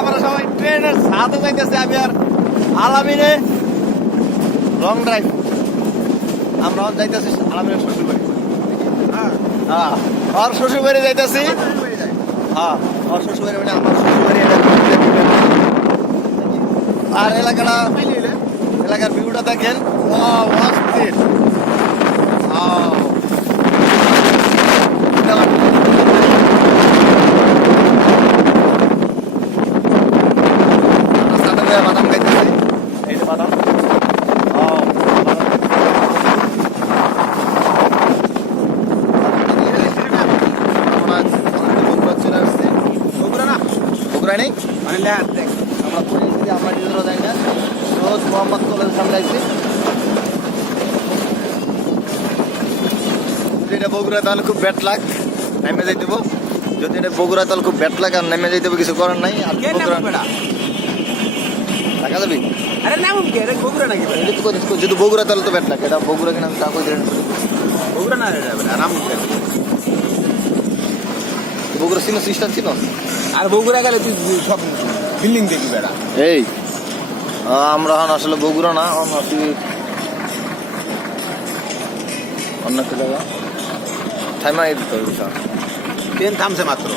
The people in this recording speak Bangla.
আমরা সবাই ট্রেনের সাথে যাইতেছি, আমি আর আলামিনে লং ড্রাইভ। আমরা যাইতেছি আলামিনের শ্বশুর বাড়ি। হ্যাঁ, আর শ্বশুর বাড়ি যাইতেছি। হ্যাঁ, আমার শ্বশুর বাড়ি মানে আমার শ্বশুর বাড়ি। আর এলাকার ভিউটা দেখেন, অস্থির। বাদাম খাইতেছি, এই যে বাদাম। চলে আসছি বগুড়া নেই আমরা পুরী আমরা নিজেরও যাই না, রোজ মোহাম্মদ কলেজের সামনে আসছি। যদি এটা বগুড়া তাহলে খুব ব্যাড লাগ, নেমে যাই দেবো। যদি এটা বগুড়া তাহলে খুব ব্যাড লাগ, আর নেমে যাই দেবো, কিছু করার নাই। আর টাকা যাবি যদি বগুড়া তাহলে তো ব্যাড লাগ। এটা বগুড়া কিনা আমি টাকা বগুড়া ছিল সিস্টার ছিল। আর বগুড়া গেলে তুই সব বিল্ডিং দেখবি বেড়া। এই আমরা এখন আসলে বগুড়া না, অন্য একটা জায়গা থামাই দিতে হবে। ট্রেন থামছে মাত্র।